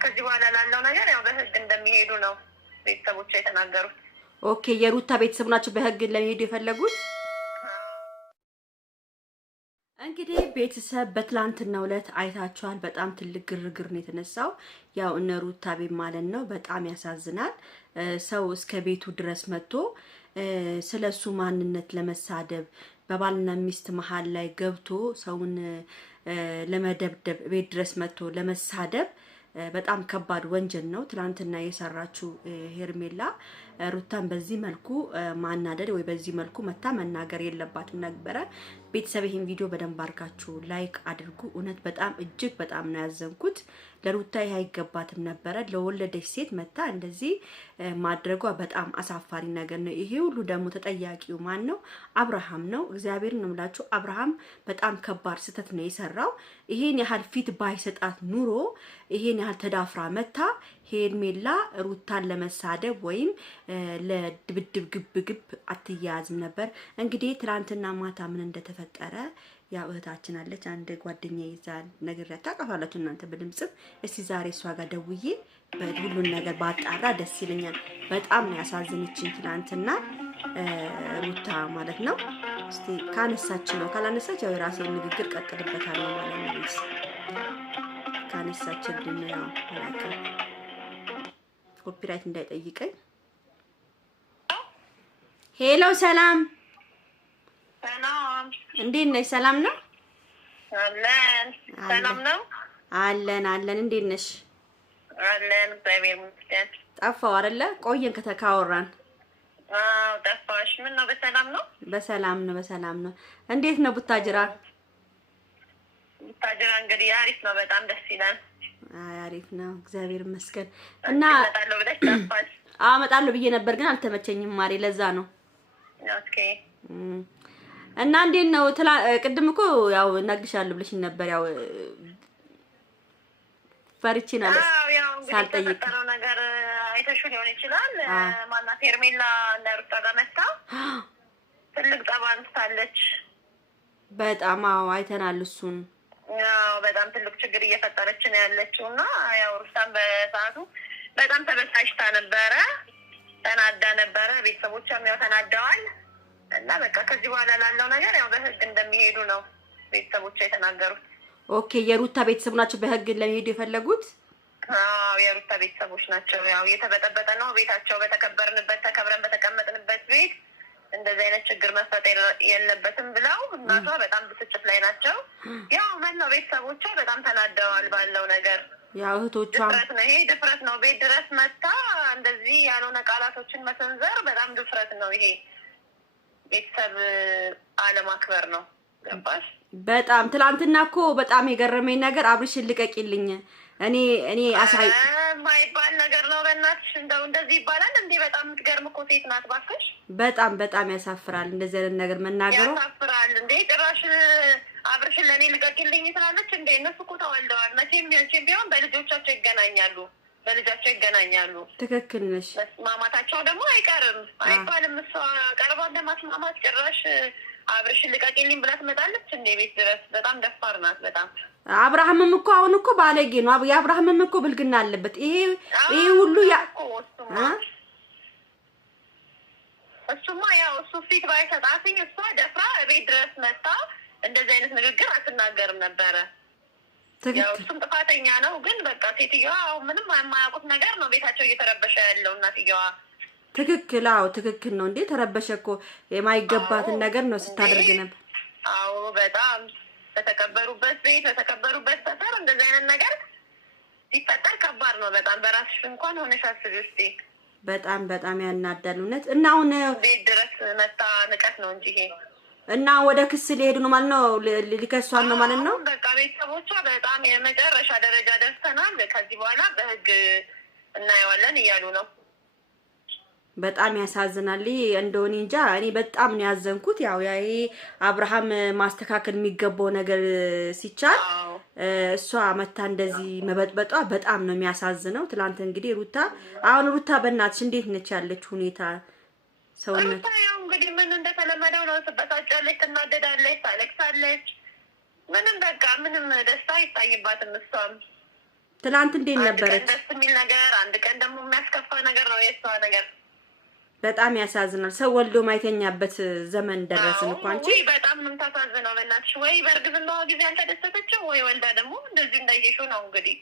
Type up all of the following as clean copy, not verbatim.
ከዚህ በኋላ ላለው ነገር ያው በህግ እንደሚሄዱ ነው ቤተሰቦቿ የተናገሩት። ኦኬ የሩታ ቤተሰብ ናቸው በህግ ለመሄድ የፈለጉት። እንግዲህ ቤተሰብ በትላንትናው ዕለት አይታችኋል። በጣም ትልቅ ግርግር ነው የተነሳው። ያው እነ ሩታ ቤት ማለት ነው። በጣም ያሳዝናል። ሰው እስከ ቤቱ ድረስ መጥቶ ስለሱ ማንነት ለመሳደብ በባልና ሚስት መሃል ላይ ገብቶ ሰውን ለመደብደብ ቤት ድረስ መጥቶ ለመሳደብ በጣም ከባድ ወንጀል ነው። ትላንትና የሰራችው ሄርሜላ ሩታን በዚህ መልኩ ማናደድ ወይ በዚህ መልኩ መታ መናገር የለባትም ነበረ። ቤተሰብ ይሄን ቪዲዮ በደንብ አድርጋችሁ ላይክ አድርጉ። እውነት በጣም እጅግ በጣም ነው ያዘንኩት። ለሩታ ይሄ አይገባትም ነበረ። ለወለደች ሴት መታ እንደዚህ ማድረጓ በጣም አሳፋሪ ነገር ነው። ይሄ ሁሉ ደግሞ ተጠያቂው ማን ነው? አብርሃም ነው። እግዚአብሔርን ነው የምላችሁ። አብርሃም በጣም ከባድ ስህተት ነው የሰራው። ይሄን ያህል ፊት ባይሰጣት ኑሮ ይሄን ያህል ተዳፍራ መታ ሄርሜላ ሩታን ለመሳደብ ወይም ለድብድብ ግብ አትያያዝም ነበር። እንግዲህ ትላንትና ማታ ምን እንደተፈጠረ ያው እህታችን አለች አንድ ጓደኛዬ ይዛል ነግሬያት ታውቃላችሁ እናንተ በድምጽም። እስቲ ዛሬ እሷ ጋር ደውዬ ሁሉን ነገር ባጣራ ደስ ይለኛል። በጣም ነው ያሳዝነችኝ ትላንትና ሩታ ማለት ነው። እስቲ ካነሳች ነው ካላነሳች ያው የራሴ ንግግር ቀጥልበታለሁ ማለት ነው። ካነሳችልኝ ያው አላውቅም ኮፒራይት እንዳይጠይቀኝ። ሄሎ ሰላም ሰላም፣ እንዴት ነሽ? ሰላም ነው አለን። ሰላም ነው አለን አለን። እንዴት ነሽ? አለን እግዚአብሔር ይመስገን። ጠፋው አይደለ? ቆየን ከተካወራን። አዎ ጠፋሽ። ምን ነው? በሰላም ነው? በሰላም ነው በሰላም ነው። እንዴት ነው ቡታጅራ? ቡታጅራ እንግዲህ አሪፍ ነው፣ በጣም ደስ ይላል። አሪፍ ነው እግዚአብሔር ይመስገን። እና እመጣለሁ ብለሽ ጠፋሽ? እመጣለሁ ብዬ ነበር ግን አልተመቸኝም ማሬ፣ ለዛ ነው። ኦኬ። እና እንዴት ነው? ቅድም እኮ ያው እናግሻለሁ ብለሽ ነበር። ያው ፈርቼ ነው ሳልጠይቅ ነው ነገር አይተሽው ሊሆን ይችላል። ማናት ሄርሜላ እንደ ሩታ ጋር መጣ ትልቅ ጠባ አንስታለች። በጣም አዎ አይተናል እሱን። ያው በጣም ትልቅ ችግር እየፈጠረች ነው ያለችውና ያው ሩታን በሰዓቱ በጣም ተበሳጭታ ነበረ፣ ተናዳ ነበረ። ቤተሰቦቿም ያው ተናደዋል። እና በቃ ከዚህ በኋላ ላለው ነገር ያው በህግ እንደሚሄዱ ነው ቤተሰቦቿ የተናገሩት። ኦኬ የሩታ ቤተሰብ ናቸው በህግ ለመሄድ የፈለጉት? አዎ የሩታ ቤተሰቦች ናቸው። ያው እየተበጠበጠ ነው ቤታቸው። በተከበርንበት ተከብረን በተቀመጥንበት ቤት እንደዚህ አይነት ችግር መፈጠር የለበትም ብለው እናቷ በጣም ብስጭት ላይ ናቸው። ያው መላው ቤተሰቦቿ በጣም ተናደዋል ባለው ነገር። ያው እህቶቿ ድፍረት ነው ይሄ፣ ድፍረት ነው። ቤት ድረስ መታ እንደዚህ ያልሆነ ቃላቶችን መሰንዘር በጣም ድፍረት ነው ይሄ። ቤተሰብ አለማክበር ነው። ገባሽ? በጣም ትላንትና እኮ በጣም የገረመኝ ነገር አብርሽን ልቀቂልኝ እኔ አሳይ ማይባል ነገር ነው። በእናትሽ እንደው እንደዚህ ይባላል እንዴ? በጣም የምትገርም እኮ ሴት ናት ባክሽ። በጣም ያሳፍራል እንደዚህ አይነት ነገር መናገሩ። ያሳፍራል እንዴ? ጭራሽ አብርሽን ለኔ ልቀቂልኝ ትላለች እንዴ? እነሱ እኮ ተዋልደዋል። መቼም ቢሆን በልጆቻቸው ይገናኛሉ፣ በልጃቸው ይገናኛሉ። ትክክል ነሽ። መስማማታቸው ደግሞ አይቀርም አይባልም። እሷ ቀርባ እንደማስማማት ጭራሽ አብርሽን ልቀቂልኝ ብላ ትመጣለች እንዴ ቤት ድረስ? በጣም ደፋር ናት በጣም። አብርሃምም እኮ አሁን እኮ ባለጌ ነው። የአብርሃምም እኮ ብልግና አለበት። ይሄ ሁሉ እሱማ ያው እሱ ፊት ባይሰጣትኝ እሷ ደፍራ ቤት ድረስ መጣ እንደዚህ አይነት ንግግር አትናገርም ነበረ። ያው እሱም ጥፋተኛ ነው። ግን በቃ ሴትዮዋ ምንም የማያውቁት ነገር ነው ቤታቸው እየተረበሸ ያለው እናትየዋ። ትክክል አዎ ትክክል ነው እንዴ? ተረበሸ እኮ የማይገባትን ነገር ነው ስታደርግ ነበር። አዎ በጣም በተከበሩበት ቤት በተከበሩበት ሰፈር እንደዚህ አይነት ነገር ሲፈጠር ከባድ ነው በጣም። በራስሽ እንኳን ሆነሽ አስቢ እስቲ። በጣም ያናዳል እውነት። እና አሁን ቤት ድረስ መታ ንቀት ነው እንጂ ይሄ። እና ወደ ክስ ሊሄዱ ነው ማለት ነው? ሊከሷን ነው ማለት ነው? በቃ ቤተሰቦቿ በጣም የመጨረሻ ደረጃ ደርሰናል፣ ከዚህ በኋላ በህግ እናየዋለን እያሉ ነው። በጣም ያሳዝናል። እንደሆነ እንጃ እኔ በጣም ነው ያዘንኩት። ያው ይሄ አብርሃም ማስተካከል የሚገባው ነገር ሲቻል እሷ መታ እንደዚህ መበጥበጧ በጣም ነው የሚያሳዝነው። ትላንት እንግዲህ ሩታ በእናትሽ እንዴት ነች ያለች ሁኔታ? ሰውነት ያው እንግዲህ ምን እንደተለመደው ነው። ትበሳጫለች፣ ትናደዳለች፣ ታለቅሳለች። ምንም በቃ ምንም ደስታ አይታይባትም እሷም ትላንት እንዴት ነበረች? ደስ የሚል ነገር፣ አንድ ቀን ደግሞ የሚያስከፋ ነገር ነው የሷ ነገር። በጣም ያሳዝናል። ሰው ወልዶ ማይተኛበት ዘመን ደረስን እኮ አንቺ። በጣም ነው የምታሳዝነው በእናትሽ። ወይ በእርግዝናዋ ጊዜ አልተደሰተችም፣ ወይ ወልዳ ደግሞ እንደዚህ እንዳየሽው ነው እንግዲህ።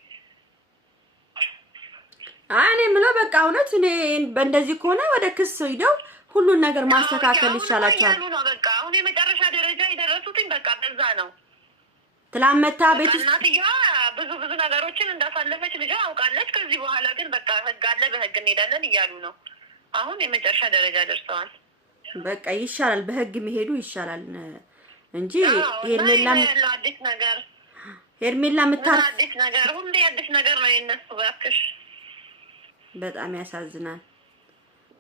እኔ የምለው በቃ እውነት እኔ በእንደዚህ ከሆነ ወደ ክስ ሂደው ሁሉን ነገር ማስተካከል ይሻላቸዋል። በቃ አሁን የመጨረሻ ደረጃ የደረሱትኝ በቃ በዛ ነው። ትላንት መታ ቤት እናትየዋ ብዙ ነገሮችን እንዳሳለፈች ልጇ አውቃለች። ከዚህ በኋላ ግን በቃ ህግ አለ፣ በህግ እንሄዳለን እያሉ ነው። አሁን የመጨረሻ ደረጃ ደርሰዋል። በቃ ይሻላል፣ በህግ መሄዱ ይሻላል እንጂ ሄርሜላ አዲስ ነገር ሄርሜላ ምታር አዲስ ነገር ሁሌ አዲስ ነገር ነው የነሱ። እባክሽ በጣም ያሳዝናል።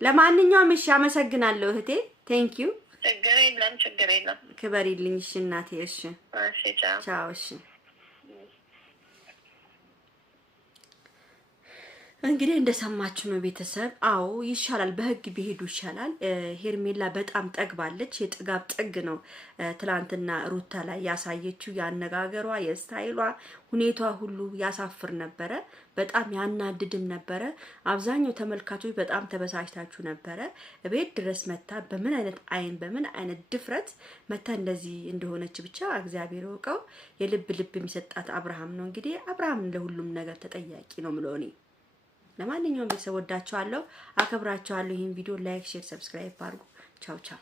ለማንኛውም እሺ፣ አመሰግናለሁ እህቴ። ቴንክ ዩ። ችግር የለም። ክበሪልኝ። እሺ እናቴ። እሺ ቻው። እሺ እንግዲህ እንደሰማችሁ ነው ቤተሰብ። አዎ ይሻላል፣ በህግ ቢሄዱ ይሻላል። ሄርሜላ በጣም ጠግባለች። የጥጋብ ጥግ ነው ትላንትና ሩታ ላይ ያሳየችው። ያነጋገሯ፣ የስታይሏ፣ ሁኔቷ ሁሉ ያሳፍር ነበረ። በጣም ያናድድም ነበረ። አብዛኛው ተመልካቾች በጣም ተበሳጭታችሁ ነበረ። ቤት ድረስ መታ በምን አይነት አይን በምን አይነት ድፍረት መታ እንደዚህ እንደሆነች ብቻ እግዚአብሔር ወቀው። የልብ የሚሰጣት አብርሃም ነው። እንግዲህ አብርሃም ለሁሉም ነገር ተጠያቂ ነው ምለው እኔ። ለማንኛውም ቤተሰብ ወዳችኋለሁ፣ አከብራችኋለሁ። ይሄን ቪዲዮ ላይክ፣ ሼር፣ ሰብስክራይብ አድርጉ። ቻው ቻው።